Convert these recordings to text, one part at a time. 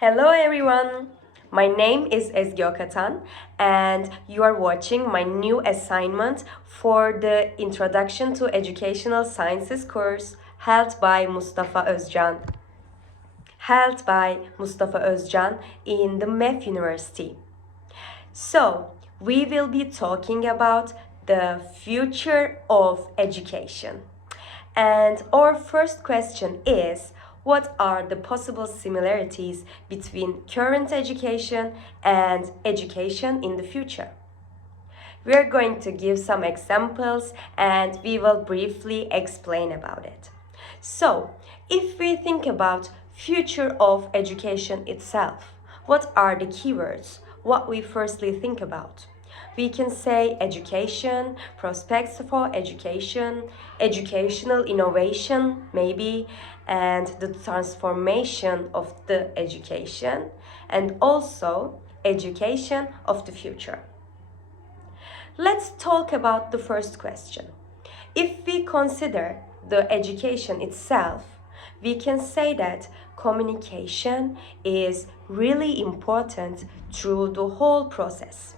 Hello everyone! My name is Ezgi Okatan and you are watching my new assignment for the Introduction to Educational Sciences course held by Mustafa Özcan. In the MEF University. So, we will be talking about the future of education. And our first question is, what are the possible similarities between current education and education in the future? We are going to give some examples and we will briefly explain about it. So, if we think about future of education itself, what are the keywords? What we firstly think about? We can say education, prospects for education, educational innovation, maybe, and the transformation of the education, and also education of the future. Let's talk about the first question. If we consider the education itself, we can say that communication is really important through the whole process.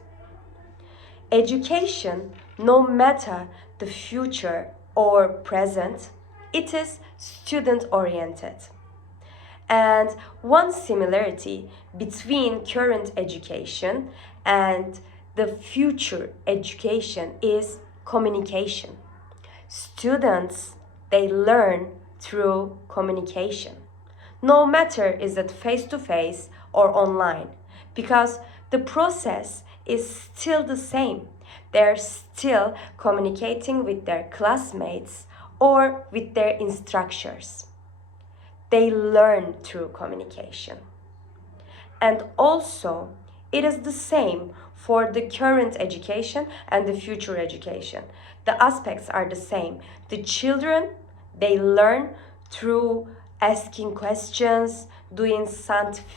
Education, no matter the future or present, it is student-oriented. And one similarity between current education and the future education is communication. Students, they learn through communication. No matter is it face-to-face or online, because the process is still the same. They're still communicating with their classmates or with their instructors. They learn through communication. And also, it is the same for the current education and the future education. The aspects are the same. The children, they learn through asking questions, doing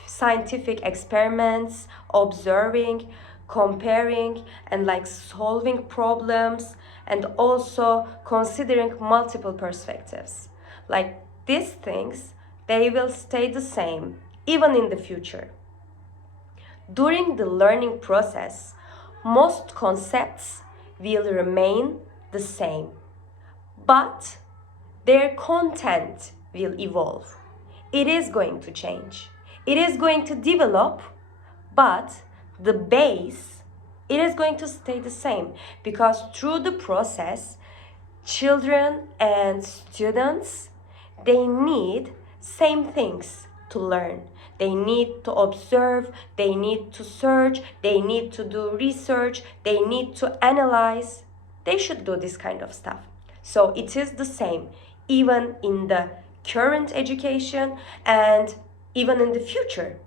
scientific experiments, observing, comparing, and solving problems, and also considering multiple perspectives. These things, they will stay the same even in the future. During the learning process, most concepts will remain the same, but their content will evolve. It is going to change. It is going to develop, but the base, it is going to stay the same, because through the process, children and students, they need same things to learn. They need to observe, they need to search, they need to do research, they need to analyze. They should do this kind of stuff. So it is the same, even in the current education and even in the future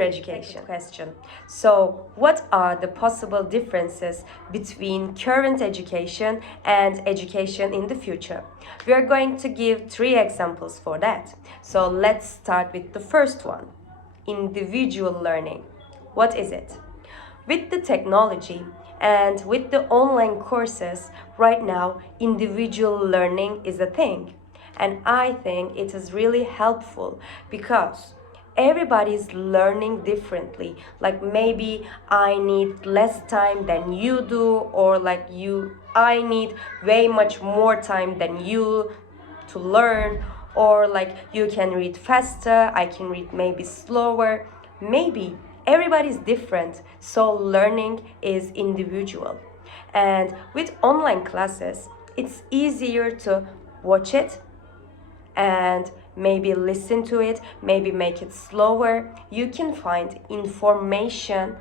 education. Question. So, what are the possible differences between current education and education in the future? We are going to give 3 examples for that. So, let's start with the first one. Individual learning. What is it? With the technology and with the online courses, right now, individual learning is a thing. And I think it is really helpful because everybody's learning differently. Maybe I need less time than you do, or I need way much more time than you to learn, or you can read faster, I can read maybe slower. Maybe everybody's different, so learning is individual. And with online classes, it's easier to watch it and maybe listen to it, maybe make it slower. You can find information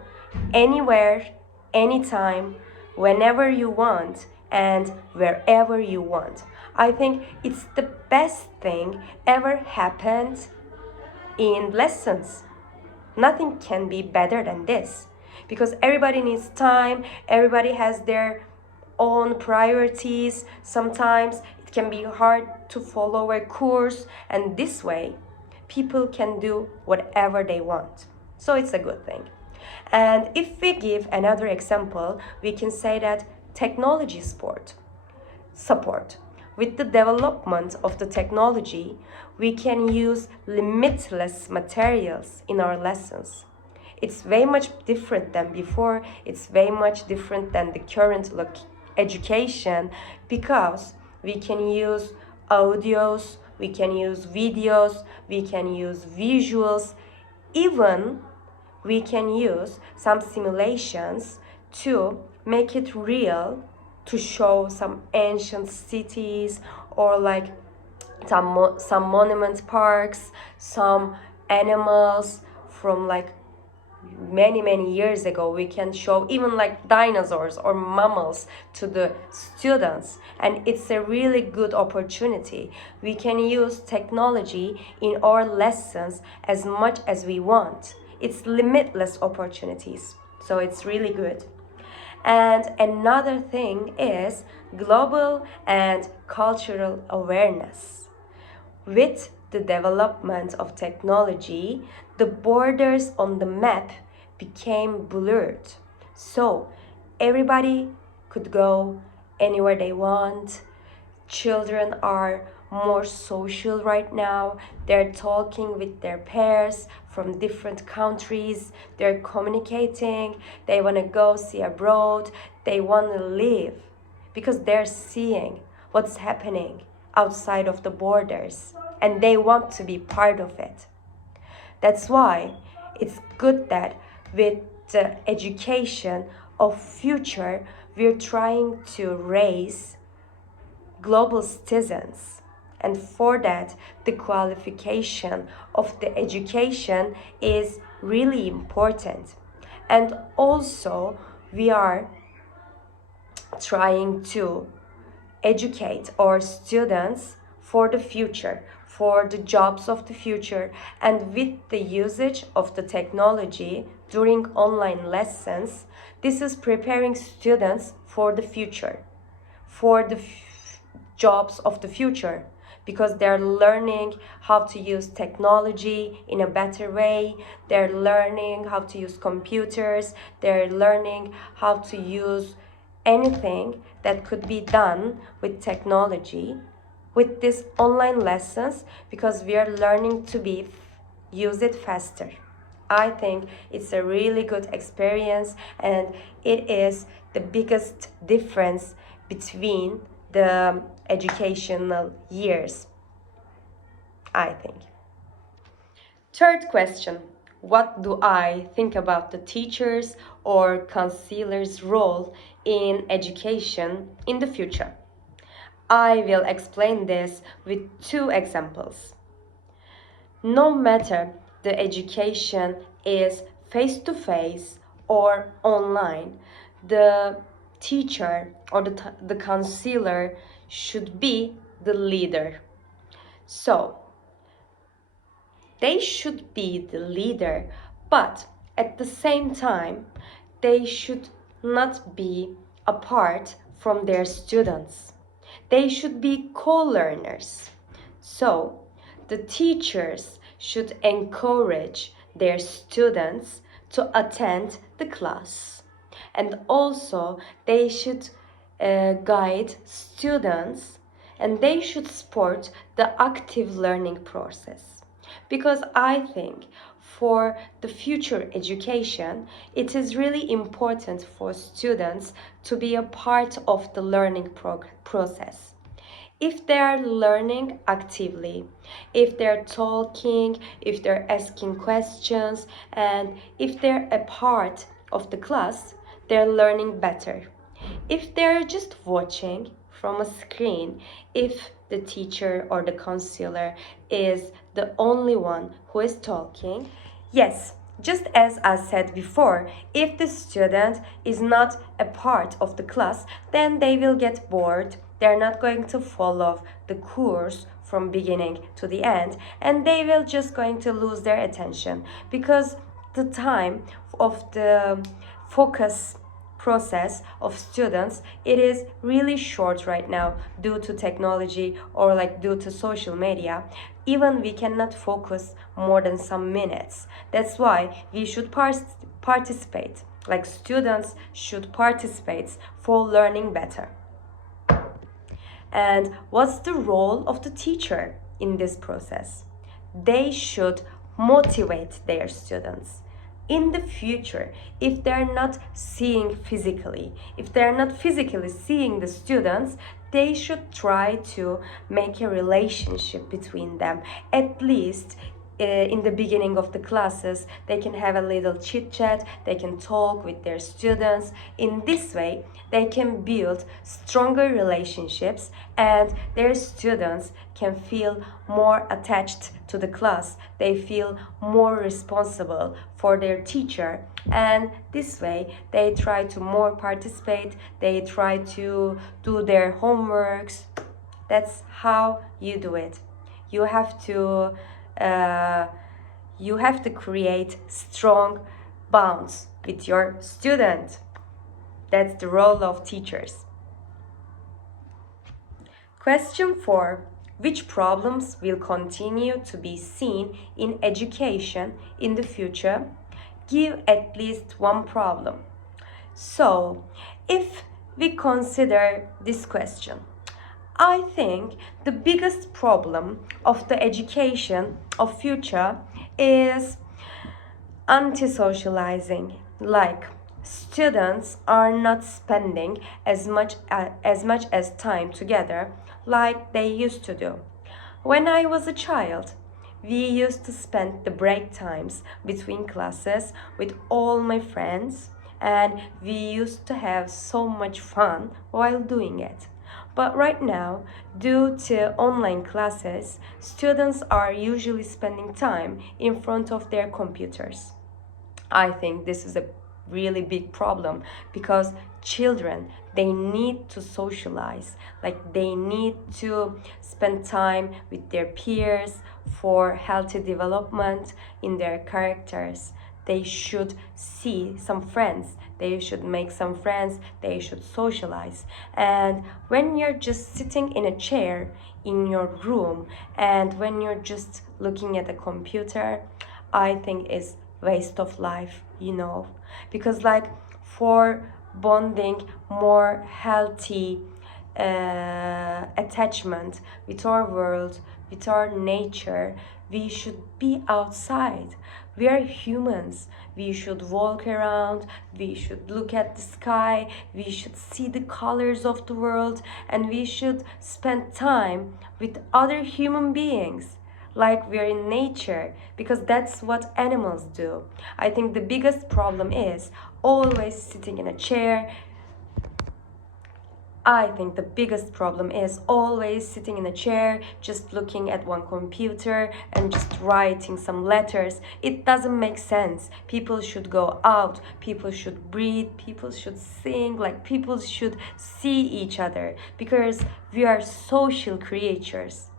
anywhere, anytime, whenever you want, and wherever you want. I think it's the best thing ever happened in lessons. Nothing can be better than this, because everybody needs time, everybody has their own priorities. Sometimes it can be hard to follow a course, and this way people can do whatever they want. So it's a good thing. And if we give another example, we can say that technology support. with the development of the technology, we can use limitless materials in our lessons. It's way much different than before. It's way much different than the current education, because we can use audios, we can use videos, we can use visuals, even we can use some simulations to make it real, to show some ancient cities, or like some monument parks, some animals from like many years ago. We can show even like dinosaurs or mammals to the students, and it's a really good opportunity. We can use technology in our lessons as much as we want. It's limitless opportunities, so it's really good. And another thing is global and cultural awareness. With the development of technology, the borders on the map became blurred. So everybody could go anywhere they want. Children are more social right now. They're talking with their peers from different countries. They're communicating. They want to go see abroad. They want to live because they're seeing what's happening outside of the borders, and they want to be part of it. That's why it's good that with the education of future, we're trying to raise global citizens. And for that, the qualification of the education is really important. And also, we are trying to educate our students for the future, for the jobs of the future, and with the usage of the technology during online lessons, this is preparing students for the future, for the jobs of the future, because they're learning how to use technology in a better way. They're learning how to use computers. They're learning how to use anything that could be done with technology with these online lessons, because we are learning to use it faster. I think it's a really good experience, and it is the biggest difference between the educational years, I think. Third question: what do I think about the teachers or counselors' role in education in the future? I will explain this with two examples. No matter the education is face-to-face or online, the teacher or the counselor should be the leader. So, they should be the leader, but at the same time, they should not be apart from their students. They should be co-learners. So, the teachers should encourage their students to attend the class. And also, they should guide students, and they should support the active learning process. Because I think for the future education, it is really important for students to be a part of the learning process. If they are learning actively, if they're talking, if they're asking questions, and if they're a part of the class, they're learning better. If they're just watching from a screen, if the teacher or the counselor is the only one who is talking, yes, just as I said before, if the student is not a part of the class, then they will get bored. They're not going to follow the course from beginning to the end, and they will just going to lose their attention, because the time of the focus process of students, it is really short right now due to technology or like due to social media. Even we cannot focus more than some minutes. That's why we should participate, like students should participate for learning better. And what's the role of the teacher in this process? They should motivate their students. In the future, if they're not seeing physically, if they're not physically seeing the students, they should try to make a relationship between them. At least in the beginning of the classes, they can have a little chit chat, they can talk with their students. In this way, they can build stronger relationships and their students can feel more attached to the class. They feel more responsible for their teacher, and this way they try to more participate, they try to do their homeworks. That's how you do it. You have to create strong bonds with your student. That's the role of teachers. Question 4. Which problems will continue to be seen in education in the future? Give at least one problem. So, if we consider this question, I think the biggest problem of the education of future is anti-socializing. Like, students are not spending as much as time together like they used to do. When I was a child, we used to spend the break times between classes with all my friends, and we used to have so much fun while doing it. But right now, due to online classes, students are usually spending time in front of their computers. I think this is a really big problem because children, they need to socialize, like they need to spend time with their peers for healthy development in their characters. They should see some friends, they should make some friends, they should socialize. And when you're just sitting in a chair in your room and when you're just looking at a computer, I think is waste of life, because like for bonding more healthy attachment with our world, with our nature, we should be outside. We are humans. We should walk around, we should look at the sky, we should see the colors of the world, and we should spend time with other human beings like we're in nature, because that's what animals do. I think the biggest problem is always sitting in a chair. I think the biggest problem is always sitting in a chair, just looking at one computer and just writing some letters. It doesn't make sense. People should go out, people should breathe, people should sing, like people should see each other because we are social creatures.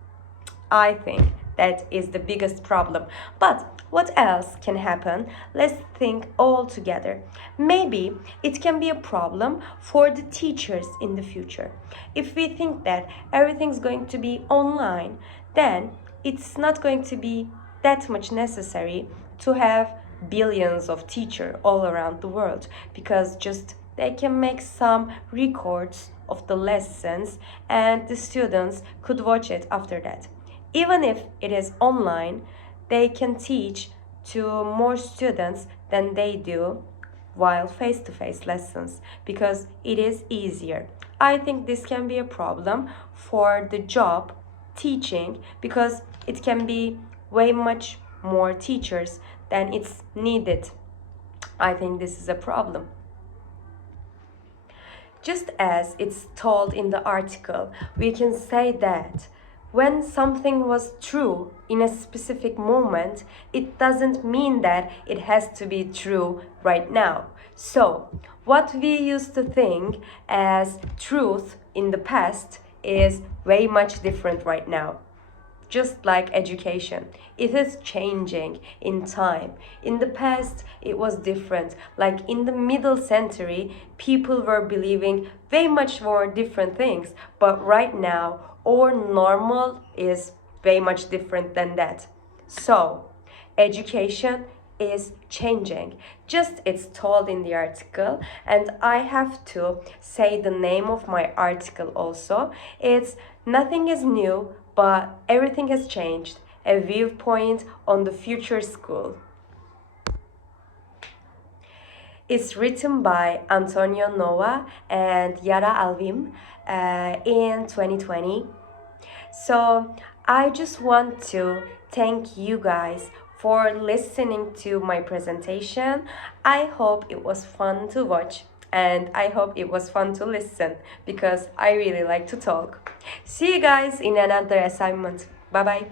I think that is the biggest problem. But what else can happen? Let's think all together. Maybe it can be a problem for the teachers in the future. If we think that everything's going to be online, then it's not going to be that much necessary to have billions of teachers all around the world, because just they can make some records of the lessons and the students could watch it after that. Even if it is online, they can teach to more students than they do while face-to-face lessons because it is easier. I think this can be a problem for the job teaching because it can be way much more teachers than it's needed. I think this is a problem. Just as it's told in the article, we can say that when something was true in a specific moment, it doesn't mean that it has to be true right now. So, what we used to think as truth in the past is way much different right now. Just like education, it is changing in time. In the past, it was different. Like in the middle century, people were believing way much more different things. But right now, our normal is way much different than that. So, education is changing. Just it's told in the article, and I have to say the name of my article also. It's Nothing is New, but Everything Has Changed. A Viewpoint on the Future School. It's written by Antonio Nova and Yara Alvim in 2020. So I just want to thank you guys for listening to my presentation. I hope it was fun to watch and I hope it was fun to listen because I really like to talk. See you guys in another assignment. Bye bye.